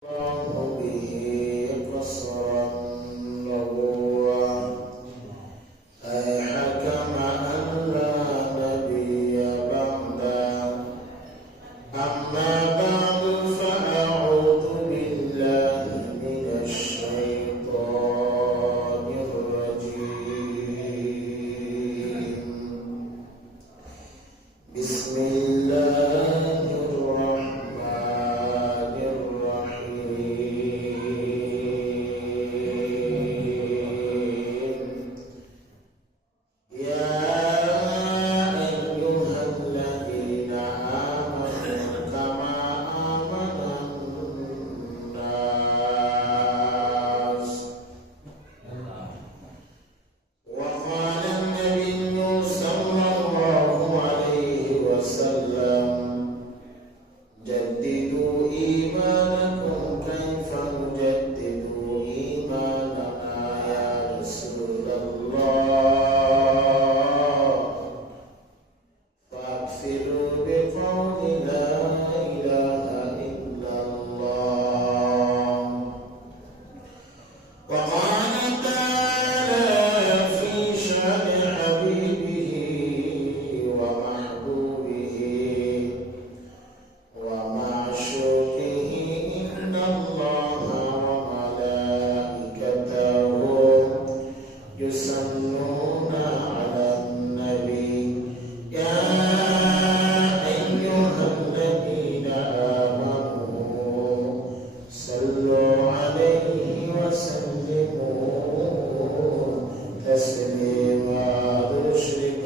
الله به قصر النبوة أي حكم أن لا نبي بعده. أما بعد فأعوذ بالله من الشيطان الرجيم. بسم الله الرحمن الرحيم. يا أيها الذين آمنوا كما آمن الناس. وقال النبي صلى الله عليه وسلم: جددوا إيمانكم. كيف نجدد إيماننا يا رسول الله؟ فأكثروا بقول لا إله إلا الله. وقال تعالى في شأن حبيبه ومحبوبه ومعشوقه: إن الله وملائكته يصلون على النبي يا أيها الذين آمنوا صلوا عليه وسلموا تسليما. تشرك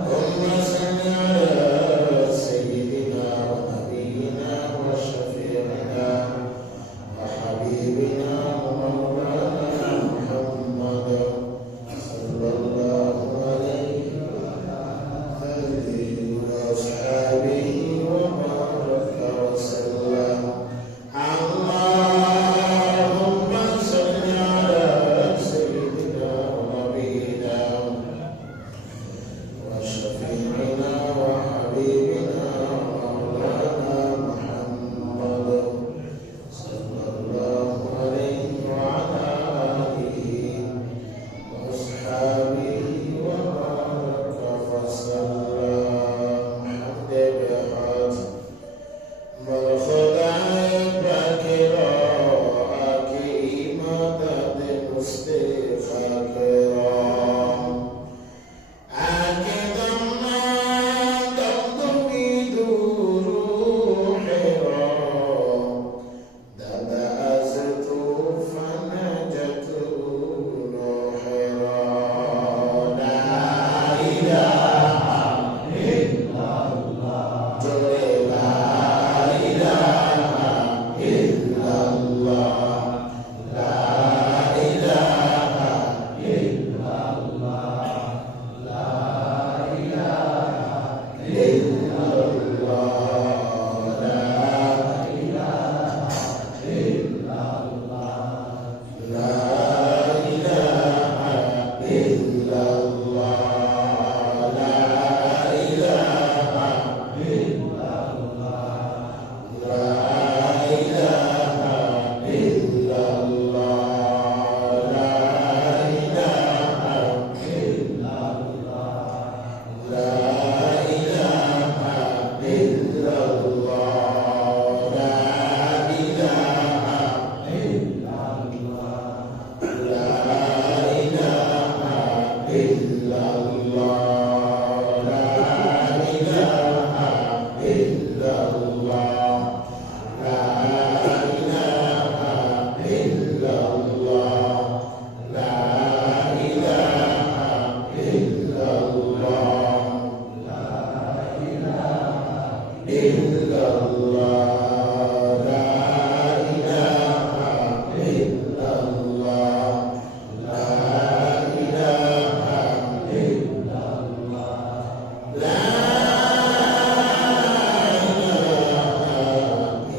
اللهم صل على سيدنا ونبينا وشفيعنا وحبيبنا ومولانا محمد صلى الله عليه وآله وأصحابه وبارك وسلم. اللهم صل على سيدنا ونبينا وشفيعنا وحبيبنا ومولانا محمد صلى الله عليه وعلى آله وأصحابه وبارك وسلم. حمد بحات مرخدا باكرا إمادة مصطفى كرام. عاكدا ما تضوي روحها دبأزت فنجت روحها. لا إله إلا الله. لا إله إلا الله. لا إله إلا الله. لا إله إلا الله. لا إله إلا الله. لا إله إلا الله. لا إله إلا الله. لا إله إلا الله. لا إله إلا الله. لا إله إلا الله. لا إله إلا الله. لا إله إلا الله. لا إله إلا الله. لا إله إلا الله. لا إله إلا الله. لا إله إلا الله. لا إله إلا الله. لا إله إلا الله. لا إله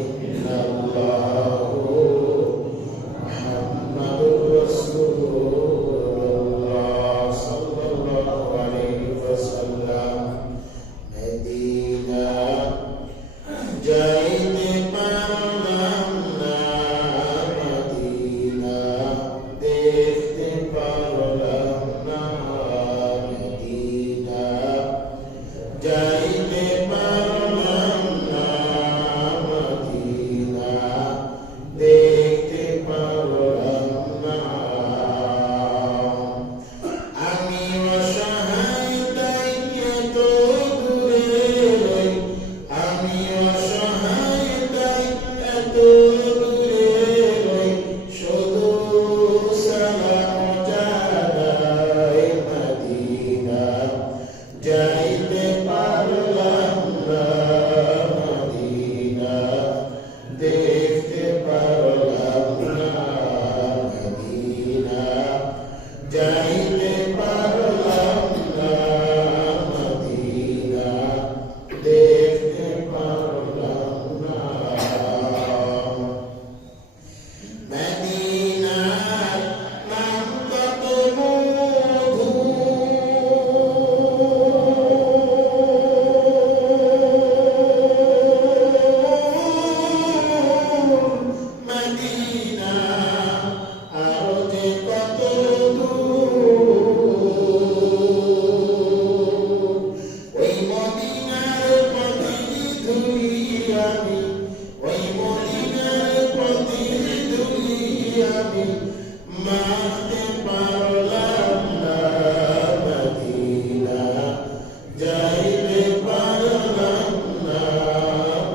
إلا الله. محمد رسول الله صلى الله عليه وسلم. مدينة যাইতে পারলাম না মদিনা, দেখতে পারলাম না মদিনা, যাইতে পারলাম না মদিনা, দেখতে পারলাম না। আমি অসহায় তাই এত দূরে রই, আমি অসহায় তাই এত দূরে রই, শুধু সালাম জানাই মদিনা, যাইতে পারলাম না মদিনা, দেখতে পারলাম না মদিনা, যাইতে পারলাম না মদিনা, দেখতে পারলাম না। মদিনার নাম কত মধু, মদিনা আরো যে কত দূর, ওই মদিনার প্রতিধূলি আমি, ওই মদিনার প্রতিধূলি আমি মাখতে পারলাম না মদিনা, যাইতে পারলাম না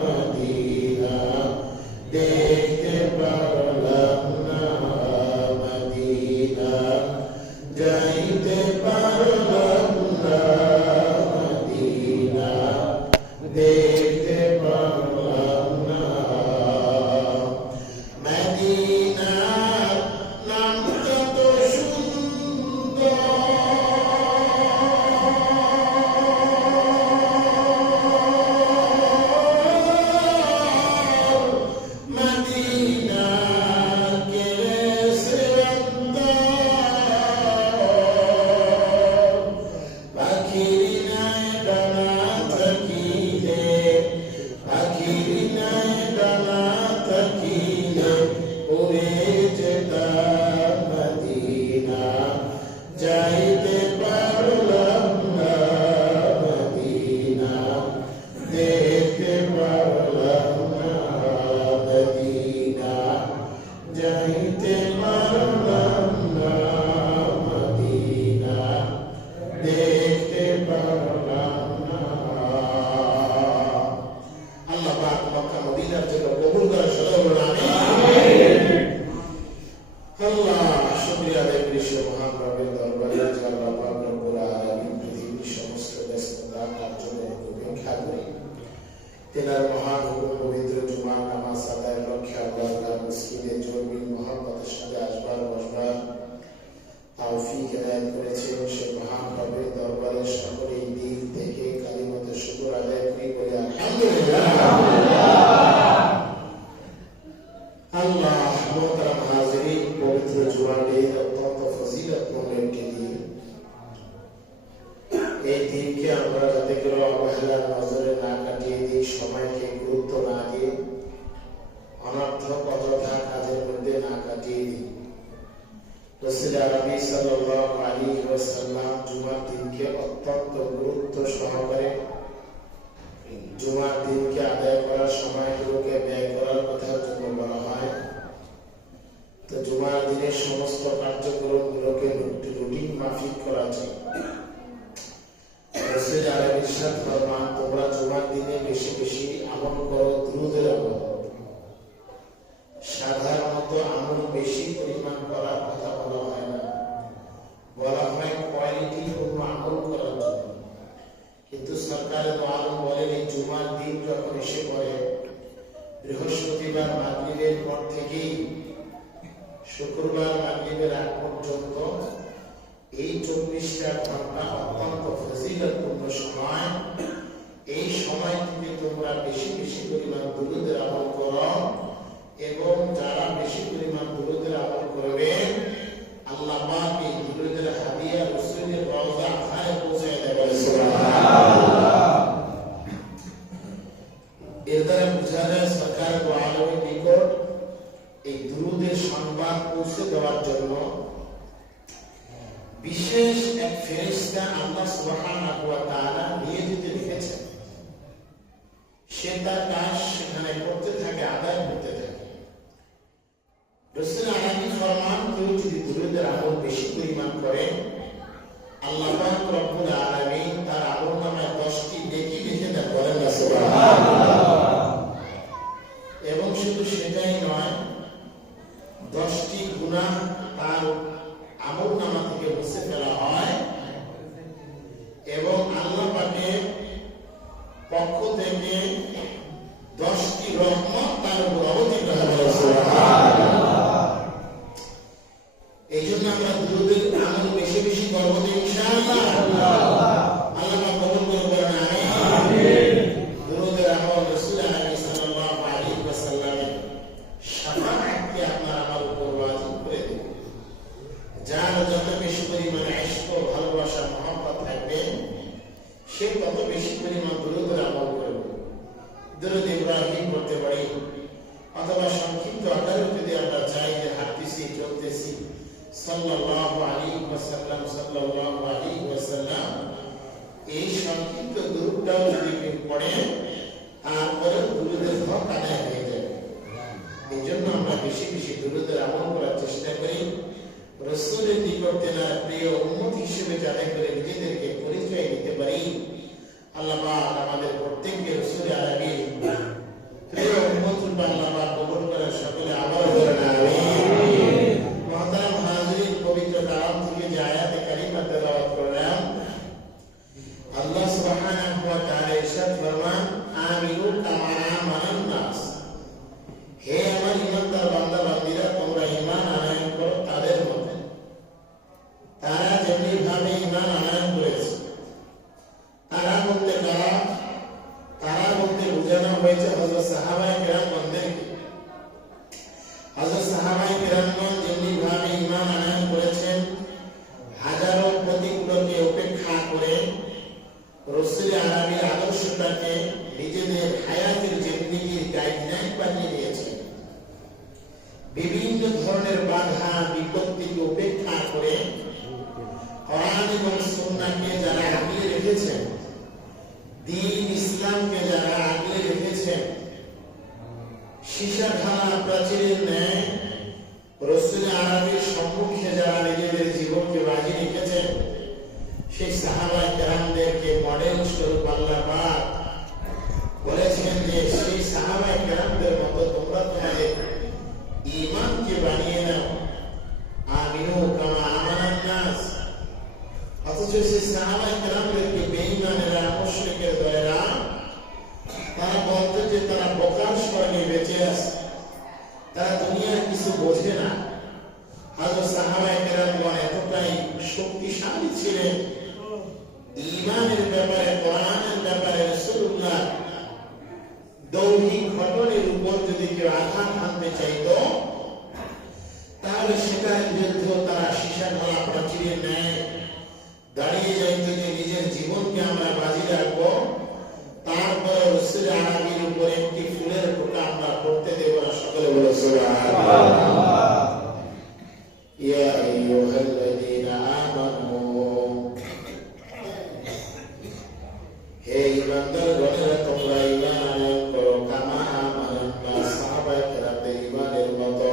মদিনা, দেখতে পারলাম না মদিনা, যাইতে পারলাম না মদিনা, দেখতে পারলাম না। মদিনার নাম কত সুন্দর, মদিনা কেসে পাখির নাই ডানা থাকিলে, পাখির নাই ডানা থাকিলে উড়ে যেতাম মদিনা, যাইতে পারলাম না মদিনা, দেখতে পারলাম না মদিনা, যাইতে পারলাম না মদিনা, দেখতে পারলাম না। আল্লাহ পাক মক্কা মদিনার জন্য কবুল করে, সবাই বলুন আমিন। আল্লাহ শুকরিয়া আদায় করি সে মহান রবের দরবারে যে আল্লাহ পাক রব্বুল আলামিন পৃথিবীর সমস্ত ব্যস্ততা কার্যক্রম উপেক্ষা করে তেনার মহান হুকুম পবিত্র জুমার নামাজ আদায়ের লক্ষ্যে আল্লাহ মসজিদে জরুরি মহব্বতের সাথে আসবার বসবার তৌফিক এনায়েত করেছেন। সে মহান রবের দরবারে সকলেই দিল থেকে কালিমাতে শুকর আদায় করি, বলে আলহামদুলিল্লাহ। আল্লাহ মোহতারাম হাজিরিন, পবিত্র জুমার অত্যন্ত ফজিলতপূর্ণ একটি দিন। এই দিনকে আমরা যাতে করে অবহেলার নজরে না কাটিয়ে দিই, সময়কে গুরুত্ব না দিয়ে অনর্থক অযথা কাজের মধ্যে না কাটিয়ে দিই। রাসূল আরবি সাল্লাল্লাহু আলাইহি ওয়াসাল্লাম জুমার দিনকে অত্যন্ত গুরুত্ব সহকারে জুমার দিনকে আদায় করার সময়গুলোকে ব্যয় করার কথার জন্য বলা হয়। তো জুমার দিনের সমস্ত কার্যক্রমগুলোকে রুটিন মাফিক করা যায়। রাসূল আরবি ইরশাদ ফরমান, তোমরা জুমার দিনে বেশি বেশি আমল করো, দুরূদের আমল। সাধারণত আমল বেশি পরিমাণ করার কথা বলা হয় না, বলা হয় কোয়ালিটি পূর্ণ আমল করার জন্য। কিন্তু সরকারে তো আলম বলেন, এই জুমার দিন যখন এসে পড়ে, বৃহস্পতিবার মাগরিবের পর থেকেই শুক্রবার মাগরিবের আগ পর্যন্ত এই 24টা ঘন্টা অত্যন্ত ফজিলতপূর্ণ সময়। এই সময় থেকে তোমরা বেশি বেশি পরিমাণ দুরূদের আমল করো, এবং যারা বেশি পরিমাণ দুরূদের আমল করবে আল্লাহ পাক এই দুরূদের হাদিয়া রাসূলের রওজা আখায় পৌঁছে দেবে। সুবহানাল্লাহ। এর দ্বারা বোঝা জন্য সরকার ও আলমের নিকট এই দুরূদের সংবাদ পৌঁছে দেওয়ার জন্য বিশেষ এক ফেরেশতা আল্লাহ সুবহানাহু ওয়া তাআলা নিয়োজিত রেখেছেন। সে তার কাজ সেখানে করতে থাকে, আদায় করতে থাকে। রাসূল আলাইহিস ফরমান, কেউ যদি দুরূদের আমল বেশি পরিমাণ করে, আল্লাহ পাক রব্বুল আলামিন তার আমলনামায় 10টি নেকি লিখে দেন। বলেন না সুবহানাল্লাহ। এবং শুধু সেটাই নয়, 10টি গুনাহ তার আমলনামা থেকে মুছে ফেলা হয় এবং আল্লাহ পাকের পক্ষ থেকে 10টি রহমত তার উপর অবতীর্ণ হয়। সুবহানাল্লাহ। এই জন্য আমরা দুরূদের আমল বেশি বেশি করব ইনশাআল্লাহ। আল্লাহ পাক কবুল করুন, বলেন আমিন। দুরূদের আমল রাসূল আলাইহিস সাল্লাল্লাহু আলাইহি ওয়াসাল্লামের শাফাআতকে আপনার আমার উপর ওয়াজিব করে দিন। যার যত বেশি পরিমাণে ইশক, ভালোবাসা, মহব্বত থাকবে, সে তত বেশি পরিমাণ দুরূদের আমল করবে। দুরূদ ইব্রাহিম করতে পারি, অথবা সংক্ষিপ্ত আকারে যদি আমরা চাই যে হাঁটতেছি, চলতেছি, সাল্লাল্লাহু আলাইহি ওয়াসাল্লাম সাল্লাল্লাহু আলাইহি ওয়াসাল্লাম, এই সংক্ষিপ্ত দুরূদটাও যদি কেউ পড়ে, তারপরে দুরূদের হক আদায় হয়ে যাবে। এই জন্য আমরা বেশি বেশি দুরূদের আমল করার চেষ্টা করি। রাসূলের নিকট তেনার প্রিয় উম্মত হিসেবে যাতে করে নিজেদেরকে পরিচয় দিতে পারি, আল্লাহ পাক আমাদের প্রত্যেককে রাসূল আরবীর প্রিয় উম্মত রূপে আল্লাহ পাক কবুল করেন। সকলে আবার বলেন আমিন। মুহতারাম হাজিরিন, পবিত্র কালাম থেকে যে আয়াতে কারিমা তেলাওয়াত করলাম, আল্লাহ সুবহানাহু ওয়া তাআলা ইরশাদ ফরমান, আমিনু কামা আমানান নাস। হে আমার ঈমানদার বান্দা বান্দীরা, তোমরা ঈমান আনয়ন করো তাদের মতো, তারা যেমনি ভাবে ঈমান আনয়ন করেছে। তারা বলতে কারা? তারা বলতে বোঝানো হয়েছে হযরত সাহাবায়ে কেরামগণদেরকে। হযরত সাহাবায়ে কেরামগণ যেমনি ভাবে ঈমান আনয়ন করেছেন, হাজারো প্রতিকূলকে উপেক্ষা করে রাসূল আরবীর আদর্শটাকে নিজেদের হায়াতের জিন্দেগির গাইডলাইন বানিয়ে নিয়েছেন। বিভিন্ন ধরনের বাধা বিপত্তিকে উপেক্ষা করে কোরআন এবং সুন্নাহকে যারা আগলে রেখেছেন, দ্বীন ইসলামকে যারা আগলে রেখেছেন, সীসা ঢালা প্রাচীরের ন্যায় রাসূল আরবীর সম্মুখে যারা নিজেদের জীবনকে বাজি রেখেছেন, সেই সাহাবায়ে কেরামদেরকে মডেল স্বরূপ আল্লাহ পাক বলেছেন যে সেই সাহাবায়ে কেরামদের মতো তোমরা তোমাদের ঈমানকে বানিয়ে নাও। আমিনু কামা আমানান নাস। অথচ সেই সাহাবায়ে কেরামদেরকে বেঈমানেরা, মুশরিকের দলেরা তারা বলতো যে তারা বোকার স্বর্গে বেঁচে আছে, তারা দুনিয়ার কিছু বোঝে না। হযরত সাহাবায়ে কেরামগণ এতটাই শক্তিশালী ছিলেন, ঈমানের ব্যাপারে, কোরআনের ব্যাপারে, রাসূলুল্লাহ দৌহিক ঘটনের উপর যদি কেউ আঘাত হানতে চাইত, তাহলে সেটার বিরুদ্ধে তারা সীসা ঢালা প্রাচীরের ন্যায় দাঁড়িয়ে যাইত যে নিজের জীবনকে আমরা বাজি রাখবো, তারপরে রাসূল আরবীর উপর একটি ফুলের টোকা আমরা পড়তে দেব না। সকলে বলে সুবহানাল্লাহ। ইয়া আইয়ুহাল্লাযীনা আমানু, হে ঈমানদারগণেরা, তোমরা ঈমান আনয়ন করো কামা আমানান নাস, সাহাবায়ে কেরামদের ঈমানের মতো।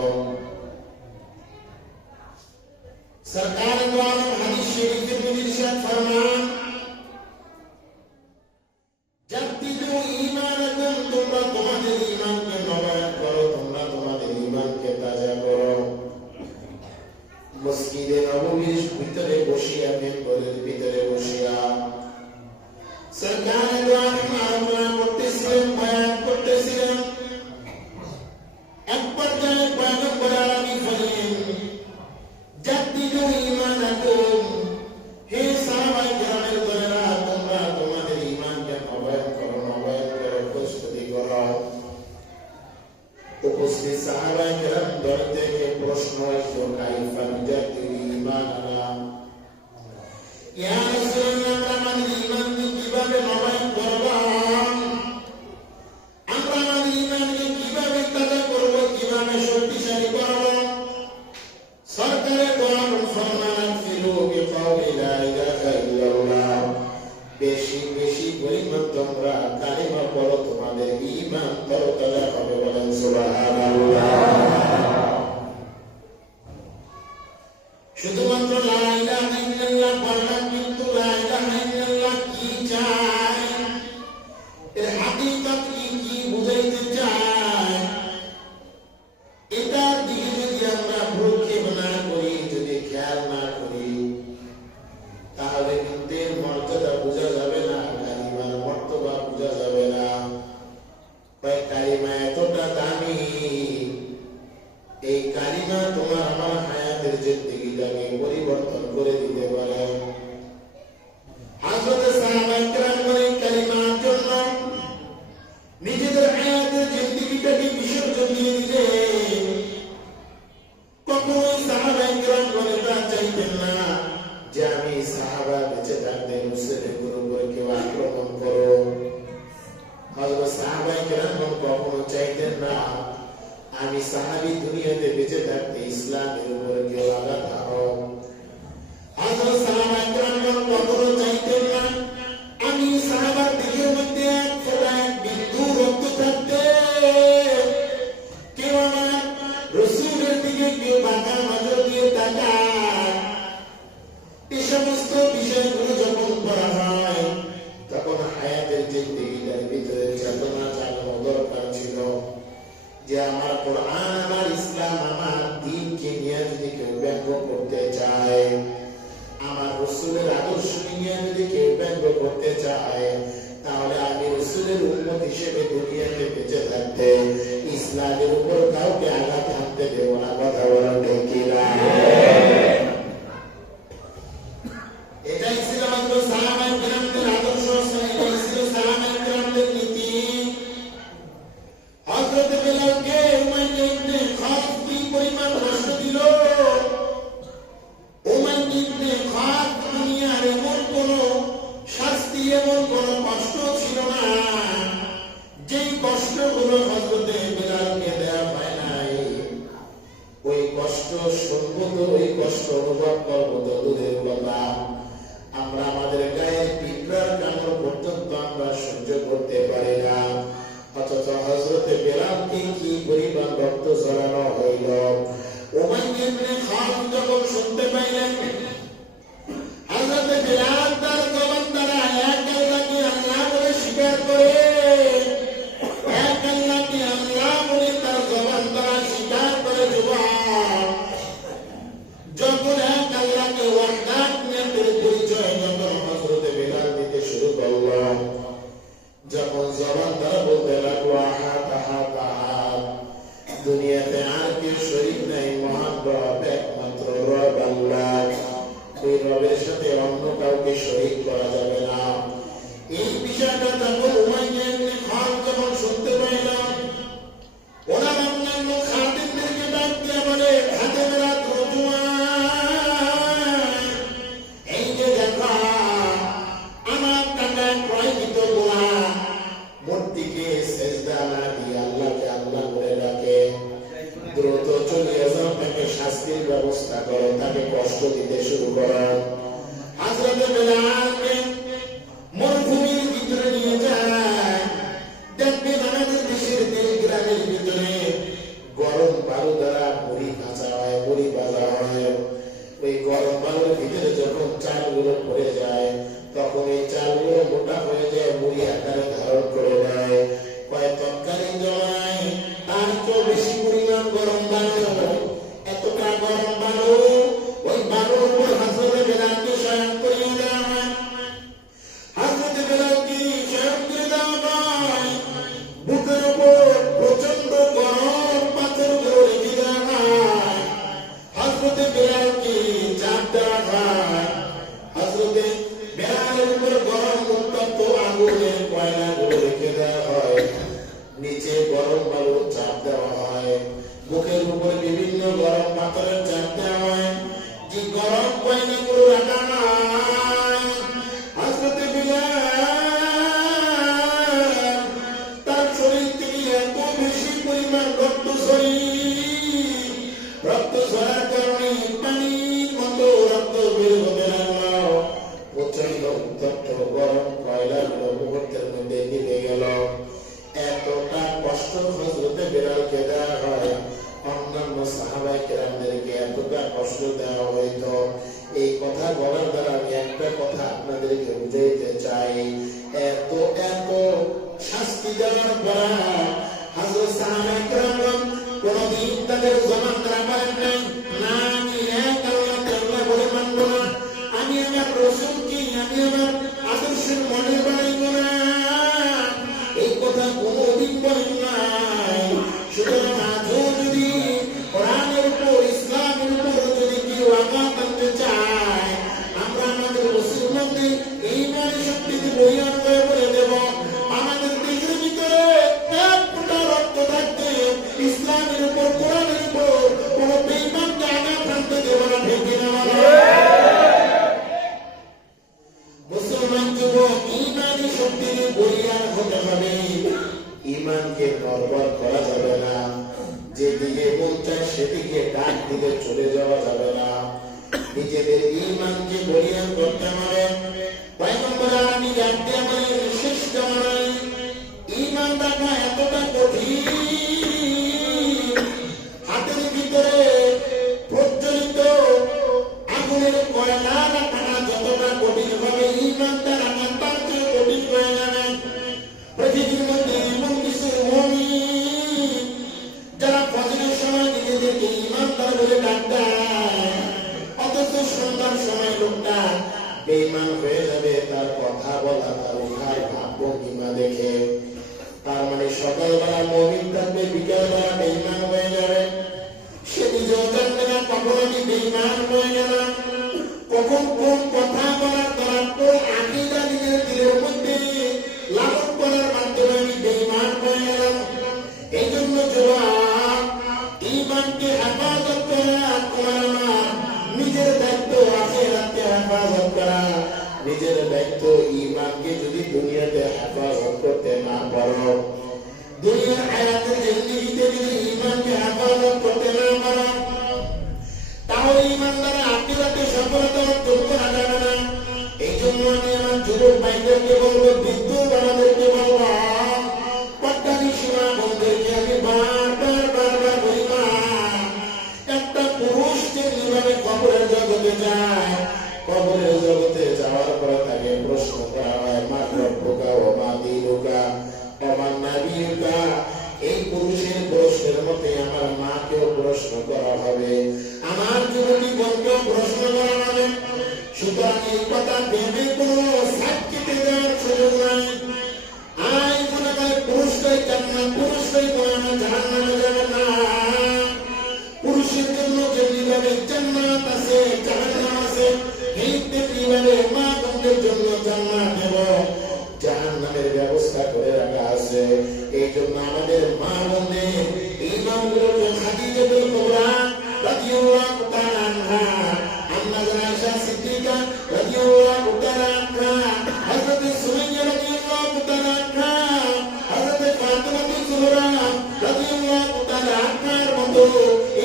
সরকার দো আলম হাদিস শরীফের মধ্যে ইরশাদ ফরমান, জাদ্দিদু ঈমানাকুম, তোমরা তোমাদের ঈমানকে নবায়ন করো, তোমরা তোমাদের ঈমানকে তাজা করো। মসজিদে নববীর ভিতরে বসিয়া, মেম্বরের ভিতরে বসিয়া সরকার দো আলম আলোচনা করতেছিলেন, বয়ান করতেছিলেন। এক পর্যায়ে পয়গম্বর আলামিন বলেন, জাদ্দিদু ঈমানাকুম, হে সাহাবায়ে কেরামের দলেরা, তোমরা তোমাদের ঈমানকে নবায়ন করো, নবায়ন করো, প্রস্তুতি করো। উপস্থিত সাহাবায়ে কেরাম দল থেকে প্রশ্ন হইল, কাইফা নুজাদ্দিদু ঈমানানা, ইয়া রাসূলুল্লাহ, আমরা আমাদের ঈমানকে কিভাবে নবায়ন করব? আমরা আমাদের ঈমান আমি সাহাবী দুনিয়াতে বেঁচে থাকতে ইসলামের উপর কেউ আঘাত হানো। হযরত সাহাবা একরাম কখনো চাইতেন না আমি সাহাবার দিকের মধ্যে এক ফোঁটা এক বিন্দু রক্ত থাকতে কেউ আমার রাসূলের দিকে কেউ বাঁকা নজর দিয়ে তাকায়। এই সমস্ত বিষয়গুলো যখন করা হয় তখন হায়াতের জিন্দেগিটার ভিতরে চেতনা জাগানো দরকার ছিল যে আমার কোরআন, আমার ইসলাম, আমার দ্বীনকে নিয়ে যদি কেউ ব্যঙ্গ করতে চায়, আমার রাসূলের আদর্শ নিয়ে যদি কেউ ব্যঙ্গ করতে চায়, তাহলে আমি রাসূলের উম্মত হিসেবে দুনিয়াতে বেঁচে থাকতে ইসলামের উপর কাউকে আঘাত হানতে দেব না। কথা বলা ঠিক কিনা? এটাই ছিল আমাদের সাহাবায়ে কেরামদের আদর্শ, এটাই ছিল সাহাবায়ে কেরামদের নীতি। হযরত বেলালকে উমাইয়া ইবনে খালিদ কি পরিমাণ কষ্ট দিল! উমাইয়া ইবনে খালিদ দুনিয়ার এমন কোন শাস্তি, এমন কোন কষ্ট ছিল না যেই কষ্টগুলো হযরত বেলালকে দেওয়া হয় নাই। ওই কষ্ট শুনবো তো, ওই কষ্ট অনুভব করবো তো দূরের কথা, আমরা আমাদের গায়ে পিঁপড়ার কামড় পর্যন্ত আমরা সহ্য করতে পারি না। অথচ হযরত বেলালকে কি পরিমাণ রক্ত ঝরানো হইল! উমাইয়া ইবনে খালিদ যখন শুনতে পাইলেন হযরত বেলাল তার জবান দ্বারা এক আল্লাহকে আল্লাহ বলে স্বীকার করে, এক আল্লাহকে আল্লাহ বলে তার জবান দ্বারা স্বীকার করে, যখন এক আল্লাহকে ওয়াহদানিয়তের পরিচয় যখন হযরত বেলাল দিতে শুরু করল, যখন জবান দ্বারা বলতে লাগলো আহাদ আহাদ আহাদ, দুনিয়াতে আর কেউ শরীক নাই, মহান রব একমাত্র রব আল্লাহ, ওই রবের সাথে অন্য কাউকে শরীক করা যাবে না। এই বিষয়টা যখন উমাইয়া ইবনে খালিদ যখন শুনতে পাইলাম, ওনার অন্যান্য খাদেমদেরকে ডাক দিয়ে বলে, খাদেমেরা এই যে দেখা আমার টাকা ক্রয়কৃত গোলাম মূর্তিকে সেজদা না দিয়ে আল্লাহকে আল্লাহ বলে ডাকে, দ্রুত চলে যাও, তাকে শাস্তির ব্যবস্থা করো, তাকে কষ্ট দিতে শুরু করো। হযরত বেলালকে মরুভূমির ভিতরে নিয়ে যায়। দেখবেন আমাদের দেশের দেশ গ্রামের ভিতরে গরম বালু দ্বারা মুড়ি ভাজা হয়, মুড়ি ভাজা হয়। ওই গরম বালুর ভিতরে যখন চালগুলো পড়ে যায় তখন এই চালগুলো মোটা হয়ে যায়, মুড়ি আকারে ধারণ করে নেয়। কয়েক তৎকালীন জমানায় তার চেয়ে বেশি পরিমাণ গরম বালু, এতটা গরম বালু, ওই বালুর উপর হযরত বেলালকে শয়ন করিয়ে দেওয়া হয়। হযরত বেলালকে শয়ন করে দেওয়া হয়, বুকের উপর প্রচন্ড গরম পাথরগুলো রেখে দেওয়া হয়, হযরত বেলালকে চাপ দেওয়া হয়, হযরত বেলালের উপর গরম উত্তপ্ত আগুনের কয়লাগুলো রেখে দেওয়া হয়, নিচে গরম বালু চাপ দেওয়া হয়, বুকের উপরে বিভিন্ন গরম পাথরের চাপ দেওয়া হয়, যে গরম কয়লাগুলো রাখা হয়। হযরত বেলাল তার শরীর থেকে এত বেশি পরিমাণ রক্ত ঝরার কারণে পানির মতো রক্ত বের হতে লাগলো। প্রচন্ড উত্তপ্ত গরম কয়লাগুলো মুহূর্তের মধ্যে নিভে গেল। এতটা কষ্ট হযরত বেলালকে দেওয়া হয়, অন্যান্য সাহাবায়ে কেরামদেরকে এতটা কষ্ট দেওয়া হইতো। এই কথা বলার দ্বারা আমি একটা কথা আপনাদেরকে বুঝাইতে চাই, এত এত শাস্তি দেওয়ার পর হযরত সাহাবায়ে কেরাম কোনদিন তাদের জবান দ্বারা বলেন নাই, না আমি এক আল্লাহকে আল্লাহ বলে মানব না, আমি আমার রাসূলকে, আমি আমার আদর্শের মডেল বানাইব না, এই কথা কোনদিন বলেন নাই। সুতরাং আজও যদি কোরআনের উপর, ইসলামের উপর যদি কেউ আঘাত আনতে চায়, আমরা আমাদের রাসূলের মধ্যে ঈমানের শক্তিতে বলিয়ান করে বলে দেব, আমাদের দেশের ভিতরে এক ফোঁটা রক্ত থাকতে ইসলামের উপর, কোরআনের উপর কোন বেঈমানকে আঘাত আনতে দেব না। ঠিক কিনা বলো? মুসলমান যুবক, ঈমানের শক্তিতে বলিয়ান হতে হবে, ঈমানকে নড়বড় করা যাবে না। যেদিকে মন চায় সেদিকে ডাক দিতে চলে যাওয়া যাবে না। নিজেদের ঈমানকে বলিয়ান করতে হবে। পয়গম্বর আরবি জানতে আমাদের বিশেষ জানাই ঈমান রাখা এতটা কঠিন, হাতের ভিতরে প্রজ্বলিত আগুনের কয়লা রাখা যতটা কঠিন ভাবে ঈমানটা রাখা তার চেয়ে কঠিন হয়ে যাবে। পৃথিবীর মধ্যে এমন কিছু মুমিন যারা ফজরের সময় নিজেদেরকে ঈমানদার বলে ডাক দেয়, অথচ সন্ধ্যার সময় লোকটা বেঈমান হয়ে যাবে তার কথা বলা, তার উঠার ভাবভঙ্গিমা দেখে। তার মানে সকালবেলা মুমিন থাকবে, বিকালবেলা বেঈমান হয়ে যাবে। সে নিজেও জানবে না কখন আমি বেঈমান হয়ে গেলাম, কখন কোন কথা বলার দ্বারা কোন আকীদা নিজের দিলের মধ্যে লালন করার মাধ্যমে আমি বেঈমান হয়ে গেলাম। এই জন্য যুবক, ঈমানকে হেফাজত করা তোমার আমার নিজের দায়িত্ব, আখিরাতকে হেফাজত করা নিজের দায়িত্ব। ঈমানকে যদি দুনিয়াতে হেফাজত করতে না পারো, দুনিয়ার হায়াতের জিন্দেগিতে যদি ঈমানকে হেফাজত করতে না পারো, তাহলে ঈমানদার আখিরাতে সফলতা অর্জন করা যাবে না। এই জন্য আমি আমার যুবক ভাইদেরকে বলবো, বৃদ্ধ বাবাদেরকে বলবো, পদ্মানি সীমা বন্ধুদেরকে আমি বারবার বলি, একটা পুরুষ যেভাবে কবরের জগতে যায়, কবরের জগতে যাওয়ার পরে তাকে প্রশ্ন করা হয়, মা রব্বুকা ওয়া মা দীনুকা ওয়া মা নাবিয়ুকা। এই পুরুষের প্রশ্নের মতে আমার মাকেও প্রশ্ন করা হবে, আমার যুবতী বোনকেও প্রশ্ন করা হবে। সুতরাং এই কথা ভেবে কোনো সাক্ষীতে দেওয়ার সুযোগ নাই। আই মনে করে পুরুষরাই জান্নাত, পুরুষরাই জাহান্নামে যাবে না। পুরুষের জন্য যেভাবে জান্নাত আছে, জাহান্নাম আছে, এই তেমনিভাবে মা বোনদের জন্য জান্নাত এবং জাহান্নামের ব্যবস্থা করে রাখা আছে। এই জন্য আমাদের মা বোনদের ঈমানগুলোকে খাদিজাতুল কুবরা রাদিয়াল্লাহু তাআলা আনহা, আম্মা আয়েশা সিদ্দিকা রাদিয়াল্লাহু তাআলা আনহা, হযরত সুমাইয়া রাদিয়াল্লাহু তাআলা আনহা, হযরত ফাতিমা জোহরা রাদিয়াল্লাহু তাআলা আনহার মতো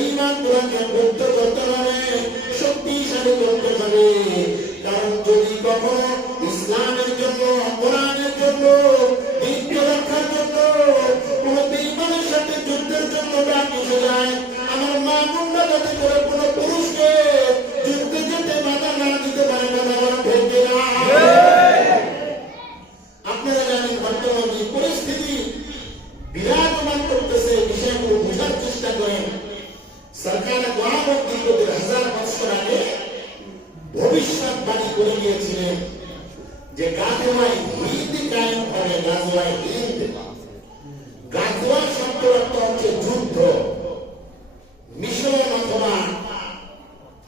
ঈমানগুলোকে বুদ্ধ করতে হবে, শক্তিশালী করতে হবে। কারণ যদি কখনো ইসলামের জন্য, কোরআনের জন্য, দিনকে রক্ষার জন্য কোন বেঈমানের সাথে যুদ্ধের জন্য ডাক এসে যায়, আমার মা বোনরা যাতে করে কোন পুরুষকে যুদ্ধে যেতে বাধা না দিতে পারে, বাধা ভেঙে না। আপনারা জানেন বর্তমান যে পরিস্থিতি বিরাজমান করতেছে, বিষয়গুলো বোঝার চেষ্টা করেন। সরকার দীর্ঘ 1000 বছর আগে ভবিষ্যৎবাণী করে গিয়েছিলেন যে গাজওয়ায়ে হিন্দ কায়েম হবে। গাজওয়ায়ে হিন্দ, গাজওয়া শব্দের অর্থ হচ্ছে যুদ্ধ, মিশন অথবা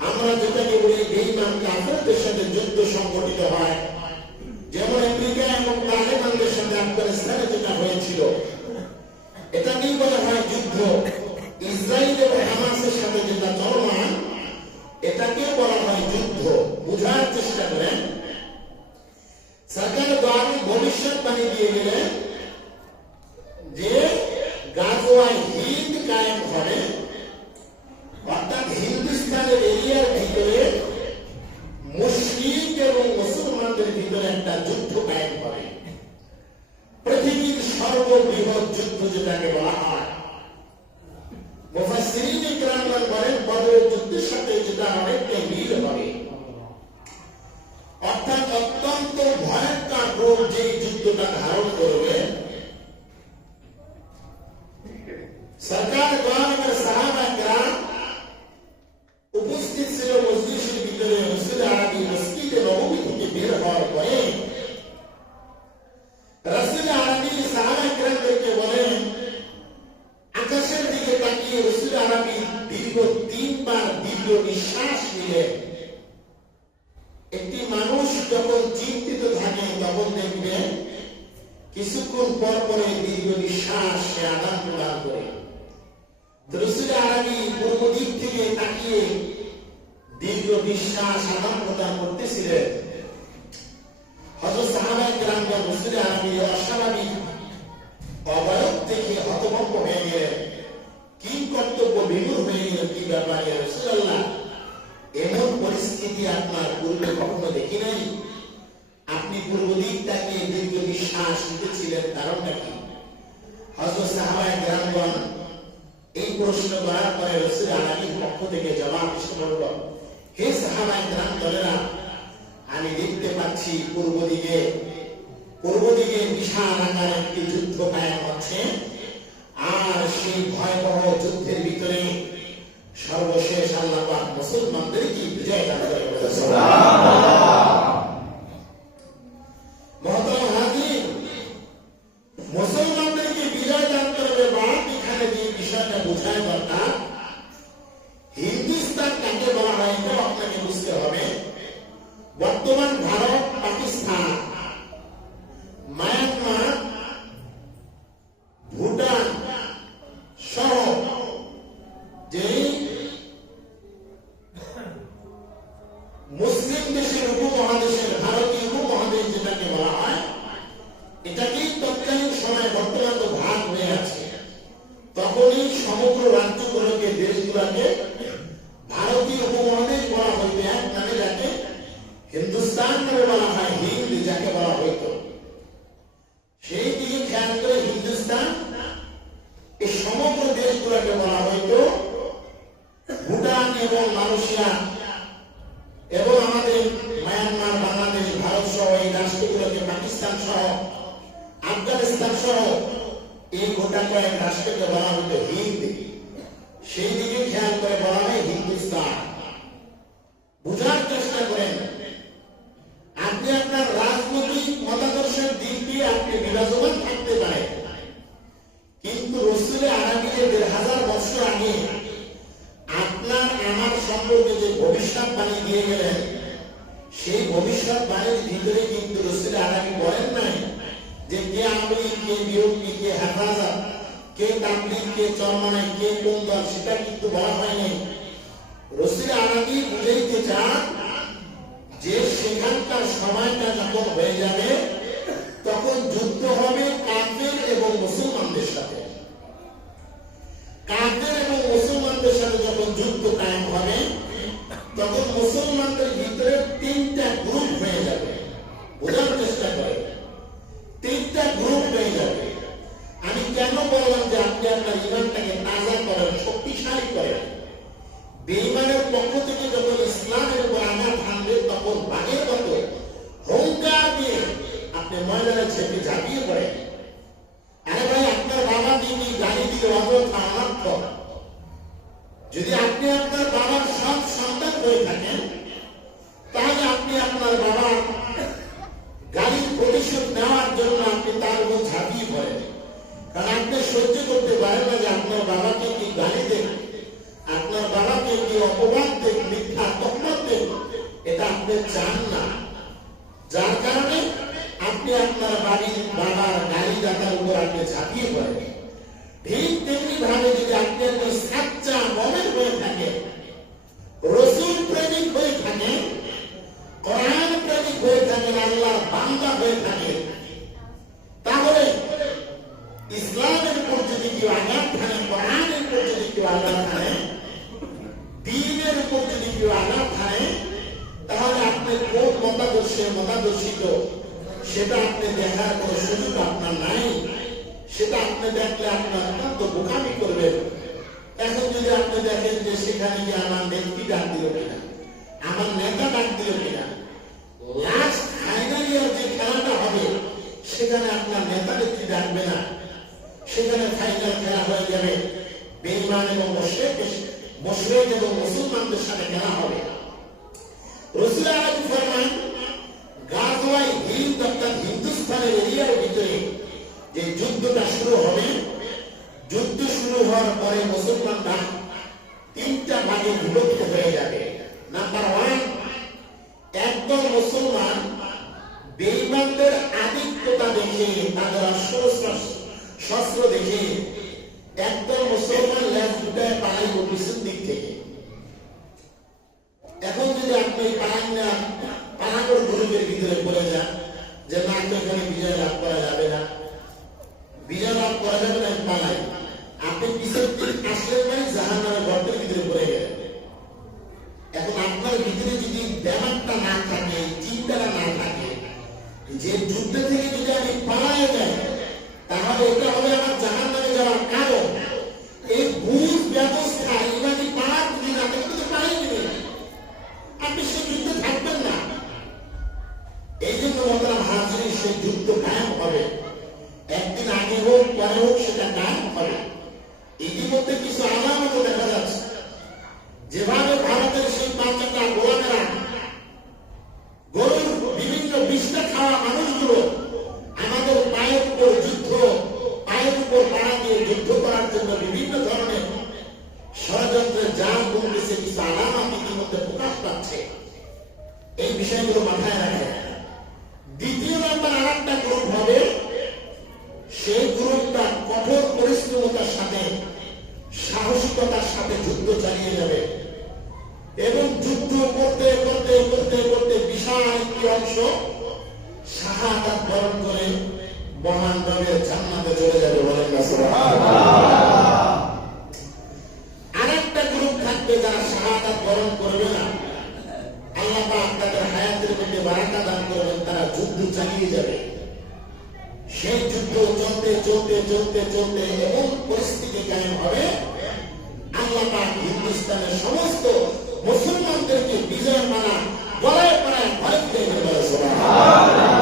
আমরা যেটাকে বলি বেঈমান কাফেরদের সাথে যুদ্ধ সংগঠিত হয়। যেমন আমেরিকা এবং তালেবানদের সাথে আফগানিস্তানে যেটা হয়েছিল, এটাকেই বলা হয় যুদ্ধ। ইসরায়েল এবং হামাসের সাথে যেটা চলমান, এটাকে বলা হয় যুদ্ধ। বুঝার চেষ্টা করেন। সরকার দ্বারা ভবিষ্যৎবাণী দিয়ে গেলেন যে গাজওয়ায়ে হিন্দ কায়েম হবে, অর্থাৎ হিন্দুস্তানের এরিয়ার ভিতরে মুসলিম এবং মুসলমানদের ভিতরে একটা যুদ্ধ কায়েম হবে। পৃথিবীর সর্ববৃহৎ যুদ্ধ যেটাকে বলা হয়। মুফাসসিরিন ইকরামগণ বলেন বদরের যুদ্ধের সাথে যেটা অনেকটাই মিল হবে, অর্থাৎ অত্যন্ত ভয়ঙ্কর রূপ যে যুদ্ধটা ধারণ করবে। সরকার এবং সাহাবা কেরাম উপস্থিত ছিল মজলিসের ভিতরে। মসজিদে আরবি মসজিদে নববী থেকে বের হওয়ার পরে রাসূল আরবি সাহাবা কেরামদেরকে বলেন, আকাশের দিকে তাকিয়ে রাসূল আরবি দীর্ঘ 3 বার দীর্ঘ নিঃশ্বাস নিলেন। একটি মানুষ যখন চিন্তিত থাকে তখন দেখবেন কিছুক্ষণ পর পরে দীর্ঘ নিঃশ্বাস সে আদান প্রদান করে। রাসূল আরবি পূর্ব দিক থেকে তাকিয়ে দীর্ঘ নিঃশ্বাস আদান প্রদান করতেছিলেন। হযরত সাহাবায়ে কেরামগণ রাসূল আরবির অস্বাভাবিক অবয়ব দেখে হতভম্ব হয়ে গেলেন। কি ব্যাপারে রাসূলুল্লাহ এমন পরিস্থিতি আপনার পূর্বে কখনো দেখি নাই। আপনি পূর্ব দিকটাকে দীর্ঘ নিঃশ্বাস নিতেছিলেন, কারণটা কি? হযরত সাহাবায়ে কেরামগণ এই প্রশ্ন করার পরে রাসূল আলামির পক্ষ থেকে জবাব এসে পড়ল, হে সাহাবায়ে কেরাম দলেরা, আমি দেখতে পাচ্ছি পূর্ব দিকে বিশাল আকার একটি যুদ্ধ কায়েম হচ্ছে, আর সেই ভয়াবহ যুদ্ধের ভিতরে সর্বশেষ আল্লাহ পাক মুসলমানদেরকে বিজয় দান করে। মহতরম হাজির, মুসলমানদেরকে বিজয় দান করবে। বাদ এখানে যে বিষয়টা বোঝায় দরকার, হিন্দুস্তান কাকে বলা হয় এটা আপনাকে বুঝতে হবে। বর্তমান ভারত, পাকিস্তান, মায়ানমার, ভুটান সহ যে মুসলিম দেশের উপমহাদেশের ভারতীয় উপমহাদেশ যেটাকে বলা হয়, এটাকেই তৎকালীন সময় বর্তমান তো ভাগ হয়ে আছে, তখনই সমগ্র রাজ্যগুলোকে দেশগুলোকে ভারতীয় উপমহাদেশ বলা হইতো, এক নামে যাকে হিন্দুস্তান নামে বলা হয়, হিন্দ যাকে বলা হইতো। সেই দিকে খেয়াল করে হিন্দুস্তান এই সমগ্র দেশগুলোকে বলা হইতো। ভুটান এবং মালয়েশিয়া এবং আমাদের মায়ানমার, বাংলাদেশ, ভারত সহ এই রাষ্ট্রগুলোকে, পাকিস্তান সহ, আফগানিস্তান সহ এই গোটা কয়েক রাষ্ট্রকে বলা হতো হিন্দ। সেই দিকে খেয়াল করে বলা হয় হিন্দুস্তান। বুঝার চেষ্টা করেন, আপনি আপনার রাজনৈতিক মতাদর্শের দিক দিয়ে আপনি বিরাজমান থাকতে পারেন, কিন্তু রাসূল আরবীর ১,৫০০ বছর আগে আপনার আমার সম্পর্কে যে ভবিষ্যৎবাণী দিয়ে গেলেন, সেই ভবিষ্যৎবাণীর ভিতরে কিন্তু রাসূল আরবী বলেন নাই যে কে আমলি, কে বিরোধী, কে হেফাজত, কে তাবলীগ, কে চরমনাই, কে কোন দল, সেটা কিন্তু বলা হয়নি। রাসূল আরবী বুঝাইতে চান যে সেখানকার সময়টা যখন হয়ে যাবে, তখন যুদ্ধ হবে কাফের এবং মুসলমানদের সাথে। কাফের এবং মুসলমানদের সাথে যখন যুদ্ধ কায়েম হবে, তখন মুসলমানদের ভিতরে ৩টা গ্রুপ হয়ে যাবে। বোঝার চেষ্টা করে, ৩টা গ্রুপ হয়ে যাবে। আমি কেন বললাম যে আপনি আপনার ইমানটাকে তাজা করেন, শক্তিশালী করেন? বেঈমানের পক্ষ থেকে যখন ইসলামের উপর আঘাত হানবে, তখন বাঘের মতো হুঙ্কার দিয়ে আপনি ময়দানে ছেপে ঝাঁপিয়ে পড়েন। আরে ভাই, আপনার বাবা দিদি গাড়ি দিয়ে অযথা অনর্থ। যদি আপনি আপনার বাবার সব সন্তান হয়ে থাকেন, তাহলে আপনি আপনার বাবার গাড়ির প্রতিশোধ নেওয়ার জন্য আপনি তার উপর ঝাঁপিয়ে পড়েন। কারণ আপনি সহ্য করতে পারেন না যে আপনার বাবাকে কি গালি দেন, আপনার বাবাকে কি অপমান দেন, মিথ্যা তহমত দেন, এটা আপনি চান না। যার কারণে আপনি আপনার বাবার গালি দাতার উপর আপনি ঝাঁপিয়ে পড়েন। ঠিক তেমনি ভাবে যদি আপনি একজন সাচ্চা মুমিন হয়ে থাকেন, রাসূল প্রেমিক হয়ে থাকেন, কোরআন প্রেমিক হয়ে থাকেন, আল্লাহর বান্দা হয়ে থাকেন, তাহলে ইসলামের উপর যদি কেউ আঘাত হানে, কোরআনের উপর যদি কেউ আঘাত হানে, দ্বীনের উপর যদি কেউ আঘাত হানে, তাহলে আপনি কোন মতাদর্শিত সেটা আপনি দেখার কোন সুযোগ আপনার নাই। সেটা আপনি দেখলে আপনার অত্যন্ত বোকামি করবেন। এখন যদি আপনি দেখেন যে সেখানে গিয়ে আমার নেত্রী ডাক দিল কিনা, আমার নেতা ডাক দিল কিনা, লাস্ট ফাইনাল ইয়ার যে খেলাটা হবে সেখানে আপনার নেতা নেত্রী ডাকবে না, সেখানে ফাইনাল খেলা হয়ে যাবে বেঈমান এবং মুশরিক এবং মুসলমানদের সাথে খেলা হবে। রাসূল আলাইহিস ফরমান, গাজওয়ায়ে হিন্দ অর্থাৎ হিন্দুস্তানের এরিয়ার ভিতরে যে যুদ্ধটা শুরু হবে, যুদ্ধ শুরু হওয়ার পরে মুসলমানরা 3টা ভাগে বিভক্ত হয়ে যাবে। নাম্বার 1, একদল মুসলমান বেঈমানদের আধিক্যতা দেখে, তাদের শস্ত্র দেখে একদল মুসলমান ল্যাজ গুটায় পালাইব পিছন দিক থেকে। এখন যদি আপনি পানাগড় গ্রুপের ভিতরে পড়ে যান যে না, তো এখানে বিজয় লাভ করা যাবে না, বিজয় লাভ করা যাবে না, পালাই, আপনি পিছন দিক আসলেন মানে জাহান্নামের গর্তের ভিতরে পড়ে গেলেন। বিষয়গুলো মাথায় রাখে। দ্বিতীয় নাম্বার আর একটা গ্রুপ হবে, সেই গ্রুপটা কঠোর পরিশ্রমতার সাথে সাহসিকতার সাথে যুদ্ধ চালিয়ে যাবে এবং যুদ্ধ করতে করতে করতে করতে বিশাল একটি অংশ শাহাদাত বরণ করে মহান রবের জান্নাতে চলে যাবে। বলেন না সুবহানাল্লাহ। আরেকটা গ্রুপ থাকবে যারা শাহাদাত বরণ করবে না, আল্লাহ পাক তাদের হায়াতের মধ্যে বারাকা দান করবেন, তারা যুদ্ধ চালিয়ে যাবে। সেই যুদ্ধ চলতে চলতে চলতে চলতে এমন পরিস্থিতি কায়েম হবে, আল্লাহ পাক হিন্দুস্তানের সমস্ত মুসলমানদেরকে বিজয় মালা গলায় পড়ায় ঘরে ফিরে দেবে। সুবহানাল্লাহ।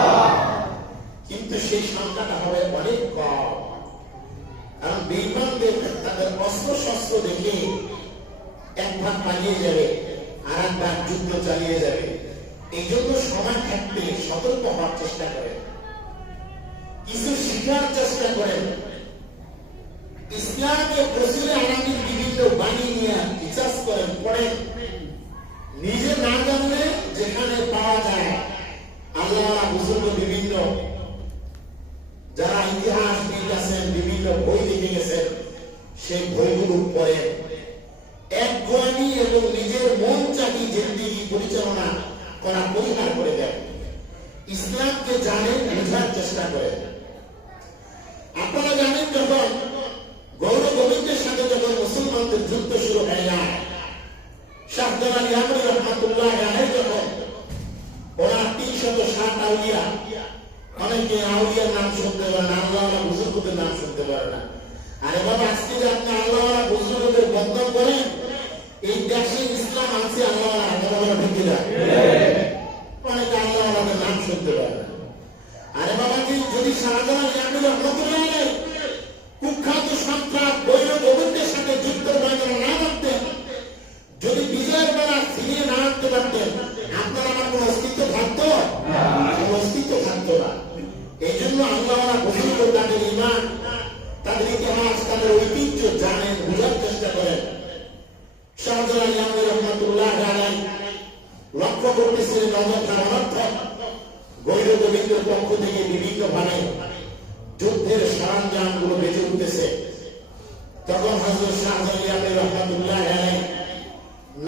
কিন্তু সেই সংখ্যাটা হবে অনেক কম, কারণ বেঈমানদের তাদের অস্ত্র শস্ত্র দেখে এক ভাগ পালিয়ে যাবে, আর এক ভাগ যুদ্ধ চালিয়ে যাবে। এই জন্য সময় থাকতে সতর্ক হওয়ার চেষ্টা করেন, কিছু শিখার চেষ্টা করেন, ইসলামের রসুলের আলামির বিভিন্ন বাণী নিয়ে রিসার্চ করেন, পড়েন। নিজে না জানলে যেখানে পাওয়া যায় আল্লাহওয়ালা বুজুর্গ বিভিন্ন যারা ইতিহাসবিদ আছেন, বিভিন্ন বই লিখে গেছেন, সেই বইগুলো পড়েন। একগুয়ামি এবং নিজের মন চাহি জিন্দেগি পরিচালনা করা পরিহার করে দেন। ইসলামকে জানেন, বোঝার চেষ্টা করেন। আপনারা জানেন যখন গৌর গোবিন্দের সাথে যখন মুসলমানদের যুদ্ধ শুরু হয়ে যায়, শাহজালাল ইয়ামনি রহমাতুল্লাহ আলাইহি যখন ওনার 360 আউলিয়া, অনেকে আউলিয়ার নাম শুনতে পারে না, আল্লাহওয়ালা বুজুর্গদের নাম শুনতে পারে না। আরে বাবা, আজকে যে আপনি আল্লাহওয়ালা বুজুর্গদের বদনাম করেন, এই দেশে ইসলাম আছে আল্লাহওয়ালা হাতে ঢুকে যায়, অনেকে আল্লাহওয়ালাদের নাম শুনতে পারে না। আরে বাবা, যদি শাহজালাল ইয়ামনি রহমাতুল্লাহ আলাইহি কুখ্যাত সন্ত্রাস গৌর গোবিন্দের সাথে যুদ্ধের ময়দানে না নামতেন, যদি বিজয়ের বেলা ফিরিয়ে না আনতে পারতেন, আপনার আমার কোন অস্তিত্ব থাকতো? কোন অস্তিত্ব থাকতো না। এই জন্য আল্লাহওয়ালা বুজুর্গ তাদের ঈমান, তাদের ইতিহাস, তাদের ঐতিহ্য জানেন, বোঝার চেষ্টা করেন। শাহজালাল ইয়ামনি রহমাতুল্লাহ আলাইহি লক্ষ্য করতেছিলেন অযথা অনর্থক গৌর গোবিন্দের পক্ষ থেকে বিভিন্ন ভাবে যুদ্ধের সরঞ্জাম গুলো বেঁচে উঠতেছে। তখন হযরত শাহজালাল ইয়ামনি রহমাতুল্লাহ আলাইহি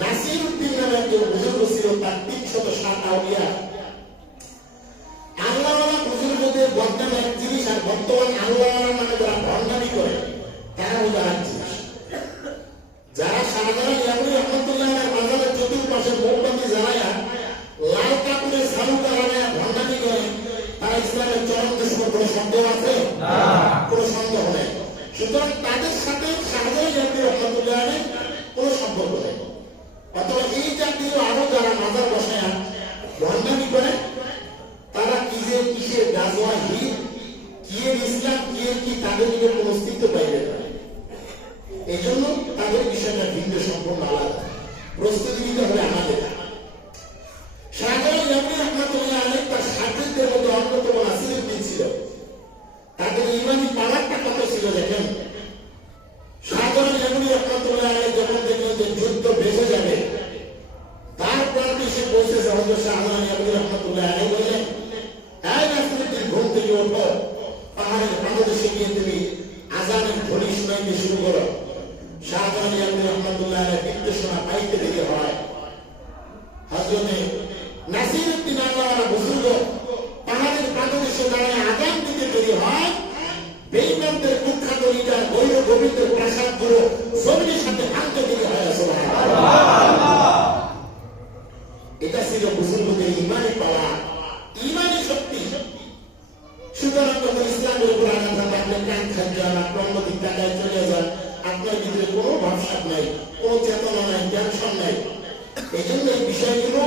নাসিরউদ্দিন নামে একজন বুজুর্গ ছিল, তার 360 আউলিয়া। আল্লাহওয়ালা বুজুর্গদের বদনাম এক জিনিস, আর বর্তমান আল্লাহওয়ালা মানে যারা ভণ্ডামি করে তারা হলো আর জিনিস। যারা শাহজালাল ইয়ামনি রহমাতুল্লাহ আলাইহির মাজারের চতুর্পাশে মোমবাতি জ্বালায়া লাল কাপড়ের সালুকা লাগায়া ভণ্ডামি করে, তারা ইসলামের চরম দুশমন। কোনো সন্দেহ আছে? কোনো সন্দেহ নেই। সুতরাং তাদের সাথে শাহজালাল ইয়ামনি রহমাতুল্লাহ আলাইহির কোনো সম্পর্ক নেই। অথবা এই জাতীয় আরো যারা মাজার বসায়া ভণ্ডামি করে, তারা কিসের গাজওয়া হিদ, কিয়ের ইসলাম, কিয়ের কি, তাদের নিয়ে কোনো অস্তিত্ব পাইবে না। এই জন্য তাদের বিষয়টা ভিন্ন, সম্পূর্ণ আলাদা। প্রস্তুতি নিতে হবে আমাদের। শাহজালাল ইয়ামনি রহমাতুল্লাহ আলাইহি তার ছাত্রদের মধ্যে অন্যতম নাসিরউদ্দিন ছিল। তাদের ইমানি পাওয়ারটা কত ছিল দেখেন। শাহজালাল ইয়ামনি রহমাতুল্লাহ আলাইহি যখন দেখলেন যে যুদ্ধ বেঁচে যাবে, তারপর এসে পৌঁছেছে হযরত শাহজালাল ইয়ামনি রহমাতুল্লাহ আলাইহি বললেন, এই নাসিরউদ্দিন, ঘুম থেকে ওঠো, পাহাড়ের পাদদেশে গিয়ে তুমি আযানের ধ্বনি শোনাইতে শুরু করো। শাহজালাল ইয়ামনি রহমাতুল্লাহ আলাইহি নির্দেশনা পাইতে দেরি হয়। হযরতে নাসিরউদ্দিন আল্লাহওয়ালা বুজুর্গ পাহাড়ের পাদদেশে দাঁড়িয়ে আযান দিতে দেরি হয়। বেঈমানদের কুখ্যাত লিডার গৌর গোবিন্দের প্রাসাদ গুলো জমিনের সাথে ভাঙতে দেরি হয়। সুবহানাল্লাহ। এটা ছিল বুজুর্গদের ইমানি পাওয়া, ইমানি শক্তি। সুতরাং যখন ইসলামের উপর আঘাত আপনি কান খান যান, আপনি অন্যদিক টাকায় চলে যান, আপনার ভিতরে কোনো ভাবসাব নাই, কোনো চেতনা নাই, টেনশন নাই। এই জন্য এই বিষয়গুলো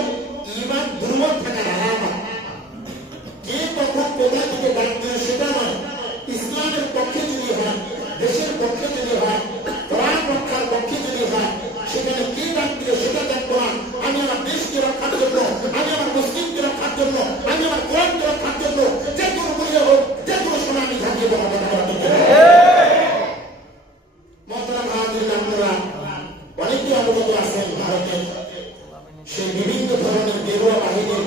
ইমান দুর্বল থাকার আলামত। কে কখন কোথা থেকে ডাক দেয় সেটা নয়। ইসলামের পক্ষে যদি হয়, দেশের পক্ষে যদি হয়, কোরআন রক্ষার পক্ষে যদি হয়, সেখানে কে ডাক দিলে সেটা দেখবো না। আমি আমার দেশকে রক্ষার জন্য, আমি আমার মুসলিমকে রক্ষার জন্য, আমি আমার কোরআনকে রক্ষার জন্য যে কোনো মূল্যে হোক, যে কোনো সময় আমি ঝাঁকিয়ে দেবো। মহতারাম হাজিরিন, আপনারা অনেকে অবগত আছেন ভারতের সেই বিভিন্ন ধরনের গেরুয়া বাহিনীর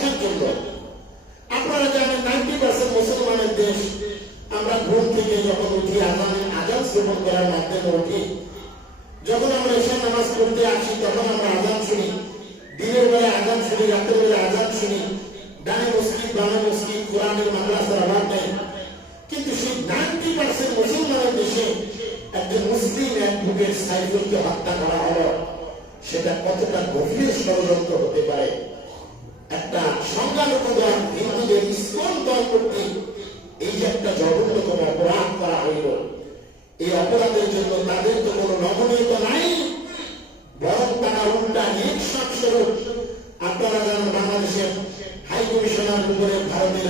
আসার জন্য। আপনারা জানেন 90% মুসলমানের দেশ। আমরা ঘুম থেকে যখন উঠি আজান শ্রবণ করার মাধ্যমে উঠি, যখন আমরা এশার নামাজ পড়তে আসি তখন আমরা আজান শুনি, দিনের বেলায় আজান শুনি, রাতের বেলায় আজান শুনি, ডানে মসজিদ বামে মসজিদ, কোরআনের মাদ্রাসার অভাব নেই। কিন্তু সেই 90% মুসলমানের দেশে একজন মুসলিম অ্যাডভোকেট সাইফুলকে হত্যা করা হলো, সেটা কতটা গভীর ষড়যন্ত্র হতে পারে। একটা সংখ্যালঘু দল হিন্দুদের ইসকন দল করতে এই যে একটা জঘন্যতম অপরাধ করা হইল, এই অপরাধের জন্য তাদের তো কোনো নমনীয়তা নাই, বরং তারা উল্টা নিরীক্ষক স্বরূপ। আপনারা জানেন বাংলাদেশের হাই কমিশনার উপরে ভারতের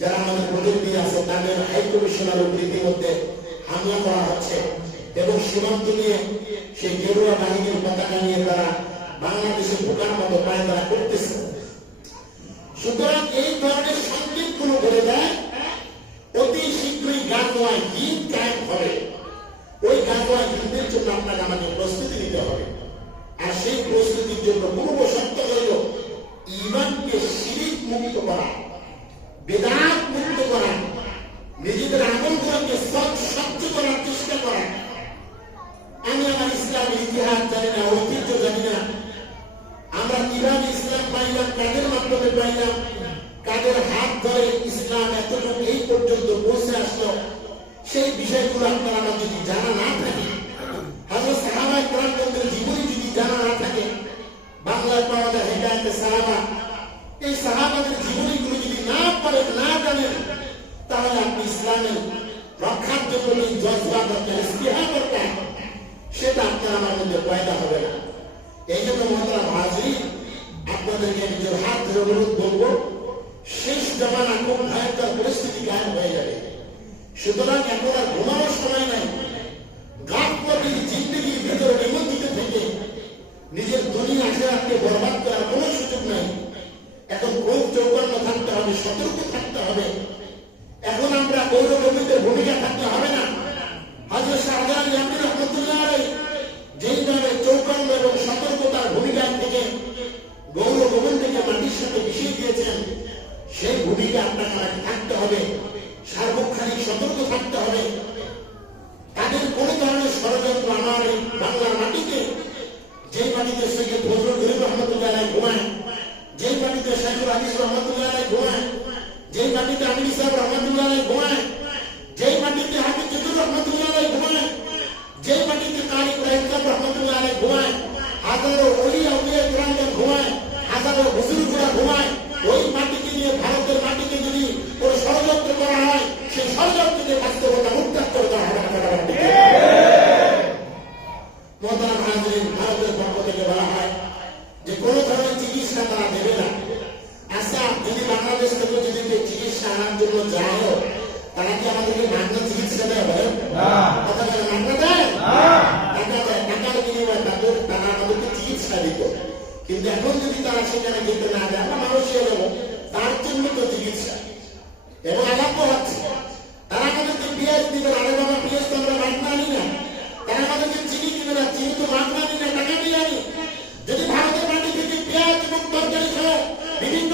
যারা আমাদের প্রতিনিধি আছে তাদের হাই কমিশনার রীতিমধ্যে হামলা করা হচ্ছে এবং সীমান্ত নিয়ে সেই গেরুয়া বাহিনীর পতাকা নিয়ে তারা বাংলাদেশের ঢোকার মতো পায় তারা করতেছে। সুতরাং এই ধরনের সংকেত গুলো বলে দেয় অতি শীঘ্রই গানওয়া হিন্দ কায়েম হবে। ওই গানওয়া হিন্দের জন্য আপনাকে আমাকে প্রস্তুতি নিতে হবে। আর সেই প্রস্তুতির জন্য পূর্ব শর্ত হইল ঈমানকে শিরিক মুক্ত করা, বেদাত মুক্ত করা, নিজেদের আমলগুলোকে স্বচ্ছ করার চেষ্টা করা। আমি আমার ইসলামের ইতিহাস জানি না, ঐতিহ্য জানি না, আমরা কিভাবে ইসলাম পাইলাম, কাদের মাধ্যমে পাইলাম, কাদের হাত ধরে ইসলাম এতটুকু এই পর্যন্ত পৌঁছে আসলো, সেই বিষয়গুলো আপনার আমার যদি জানা না থাকে, হযরত সাহাবায়ে কেরামদের জীবনী যদি জানা না থাকে, বাংলায় পাওয়া যায় হেদায়েতে সাহাবা, এই সাহাবাদের জীবনীগুলো যদি না পড়েন না জানেন, তাহলে আপনি ইসলামের রক্ষার জন্য এই জজবা দরকার, ইস্তিহার দরকার, সেটা আপনার আমার মধ্যে পয়দা হবে না। এই জন্য মোহতারাম হাজির, আপনাদেরকে নিজের হাত ধরে অনুরোধ করবো, শেষ জামানা খুব ভয়ঙ্কর পরিস্থিতি কায়েম হয়ে যাবে। সুতরাং এখন আর ঘুমানোর সময় নাই। গাফলতির জিন্দেগির ভিতরে নিমজ্জিত থেকে নিজের দুনিয়া আখিরাতকে বরবাদ করার কোনো সুযোগ নাই। এখন খুব চৌকন্ন থাকতে হবে, সতর্ক থাকতে হবে। এখন আমরা গৌরবীদের ভূমিকা থাকতে হবে না। হযরত শাহজালাল ইয়ামি রাহমাতুল্লাহ আলাইহি যেইভাবে চৌকন্ন এবং সতর্কতার ভূমিকা থেকে গৌরবীদেরকে মাটির সাথে মিশিয়ে দিয়েছেন, সেই ভূমিকা আপনাকে থাকতে হবে। সার্বক্ষণিক সতর্ক থাকতে হবে। তাদের কোন ধরনের ষড়যন্ত্র আমার বাংলার মাটিতে, যে মাটিতে সৈয়দ ফজলুল করিম রহমতুল্লাহ আলাইহি ঘুমায়, যে মাটিতে শাইখুল হাদিস রহমতুল্লাহ আলাইহি ঘুমায়, যে মাটিতে আমির সাহেব রহমতুল্লাহ আলাইহি ঘুমায়, যে মাটিতে হাফিজ জুদুর রহমতুল্লাহ আলাইহি ঘুমায়, যে মাটিতে কারি ইব্রাহিম সাহেব রহমতুল্লাহ আলাইহি ঘুমায়, হাজারো ওলি আউলিয়া কিরামগণ ঘুমায়, হাজারো বুজুর্গরা ঘুমায়, ওই মাটিকে নিয়ে ভারতের মাটিকে যদি কোনো ষড়যন্ত্র করা হয়, সেই ষড়যন্ত্রকে বাস্তবতা উদ্ধার করে দেওয়া হবে। মোহতারাম হাজিরিন, ভারতের পক্ষ থেকে বলা হয় যে কোন ধরনের চিকিৎসা তারা দেবে না। আচ্ছা, যদি বাংলাদেশ থেকে যদি চিকিৎসা আনার জন্য যায়, তারা কি আমাদেরকে মাগনা চিকিৎসা দেয়? বলেন কথা বলে মাগনা দেয়? টাকা দেয়, টাকার বিনিময়ে তারা আমাদেরকে চিকিৎসা দিত। কিন্তু এখন যদি তারা সেখানে যেতে না দেয়, আমরা মানুষই দেবো, তার জন্য তো চিকিৎসা এবং আলাপ হচ্ছে। তারা আমাদেরকে পেঁয়াজ দিবে, আরে বাবা পেঁয়াজ তো আমরা মাগনা আনি না। তারা আমাদেরকে চিনি দিবে না, চিনি তো মাগনা আনি না, টাকা দিয়ে আনি। যদি ভারতের মাটি থেকে পেঁয়াজ এবং তরকারি সহ বিভিন্ন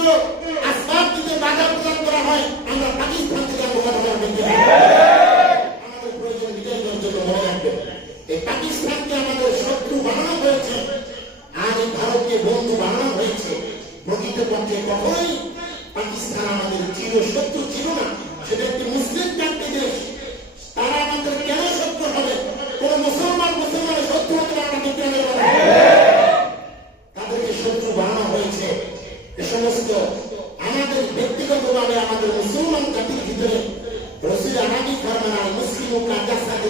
আসবাব দিতে বাধা প্রদান করা হয়, আমরা পাকিস্তান থেকে আমাদের প্রয়োজন বিজয় করার জন্য মনে রাখবেন, এই পাকিস্তানকে আমাদের শত্রু বানানো হয়েছে আর এই ভারতকে বন্ধু বানানো হয়েছে। প্রকৃতপক্ষে কখনোই পাকিস্তান আমাদের চির শত্রু ছিল না, সেটা একটি মুসলিম কান্ট্রি দেশ। তারা আমাদের কেন শত্রু হবে? কোন মুসলমানের শত্রু হতে পারে না, কিন্তু তাদেরকে শত্রু বানানো হয়েছে। এ সমস্ত আমাদের ব্যক্তিগতভাবে আমাদের মুসলমান জাতির ভিতরে রসুল আরবি ফরমান মুসলিম ও কাদার সাথে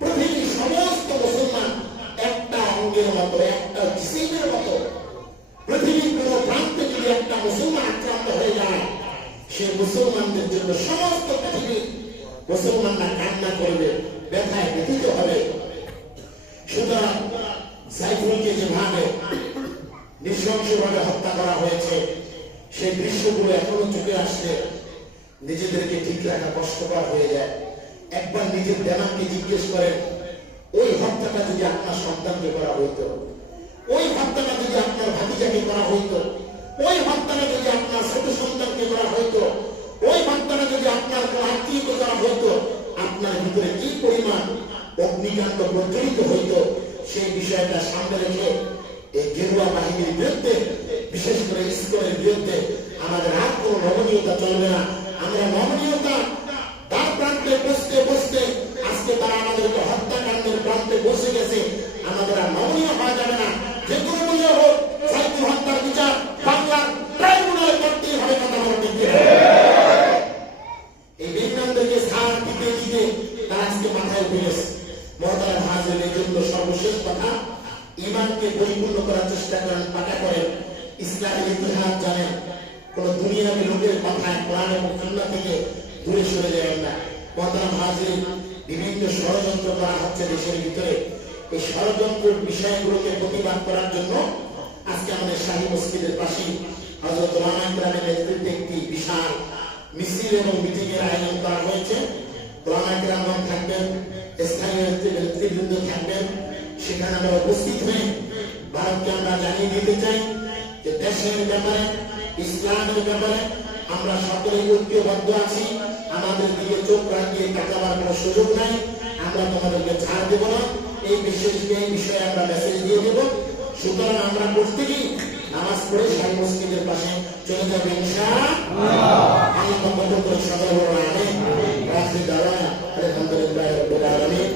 পৃথিবীর সমস্ত মুসলমান একটা অঙ্গের মতো, একটা জিসিমের মতো। পৃথিবীর কোন প্রান্তে যদি একটা মুসলমান আক্রান্ত হয়ে যায়, সে মুসলমানদের জন্য সমস্ত পৃথিবীর মুসলমানরা কান্না করবে, ব্যথায় ব্যথিত হবে। সুতরাং সাইফুলকে যেভাবে নৃশংসভাবে হত্যা করা হয়েছে, সেই দৃশ্যগুলো এখনো চোখে আসলে নিজেদেরকে ঠিক রাখা কষ্টকর হয়ে যায়। একবার নিজের দেমাগকে জিজ্ঞেস করেন, ওই হত্যাটা যদি আপনার সন্তানকে করা হইতো, ওই হত্যাটা যদি আপনার ভাতিজাকে করা হইতো, ওই হত্যাটা যদি আপনার ছোট সন্তানকে করা হইতো, ওই হত্যাটা যদি আপনার আত্মীয়কে করা হইতো, আপনার ভিতরে কি পরিমাণ অগ্নিকাণ্ড প্রজ্বলিত হইতো, সেই বিষয়টা সামনে রেখে এই গেরুয়া বাহিনীর বিরুদ্ধে, বিশেষ করে ইসকনের বিরুদ্ধে আমাদের আর কোনো নমনীয়তা চলবে না। আমরা নমনীয়তা তার প্রান্তে বসতে বসতে আজকে তারা আমাদেরকে হত্যাকাণ্ডের প্রান্তে বসে গেছে। আমাদের আর নমনীয় হওয়া যাবে না। যে কোনো মূল্য হোক সাইফুল হত্যার বিচার বাংলার ট্রাইব্যুনালে করতেই হবে। কথা বলতে এই বেইমানদেরকে ছাড় দিতে দিতে তারা আজকে মাথায় উঠে গেছে। মহতারাম হাজির, এই জন্য সর্বশেষ কথা, ইমানকে পরিপূর্ণ করার চেষ্টা করেন, পাকা করেন, ইসলামের ইতিহাস জানেন, কোন দুনিয়াবী লোকের কথায় কোরআন এবং সুন্নাহ থেকে দূরে সরে যাবেন না। মহতারাম হাজির, বিভিন্ন ষড়যন্ত্র করা হচ্ছে দেশের ভিতরে। এই ষড়যন্ত্রের বিষয়গুলোকে প্রতিবাদ করার জন্য আজকে আমাদের শাহী মসজিদের পাশে হযরত ওলামা ইকরামের নেতৃত্বে একটি বিশাল মিছিল এবং মিটিং এর আয়োজন করা হয়েছে। ওলামা ইকরামগণ থাকবেন, স্থানীয় নেতৃবৃন্দ থাকবেন। সেখানে আমরা উপস্থিত হয়ে ভারতকে আমরা জানিয়ে দিতে চাই যে দেশের ব্যাপারে, ইসলামের ব্যাপারে আমরা সকলেই ঐক্যবদ্ধ আছি। আমাদের দিকে চোখ রাখিয়ে তাকাবার কোনো সুযোগ নাই। আমরা তোমাদেরকে ছাড় দেব না। এই বিষয়ে আমরা মেসেজ দিয়ে দেব। সুতরাং আমরা প্রত্যেকেই নামাজ পড়ে শাহী মসজিদের পাশে চলে যাবে ইনশাআল্লাহ। আল্লাহ কবুল করুন। সকল বড় আমিন। রাসূল দাওয়া আলহামদুলিল্লাহ রাব্বিল আলামিন।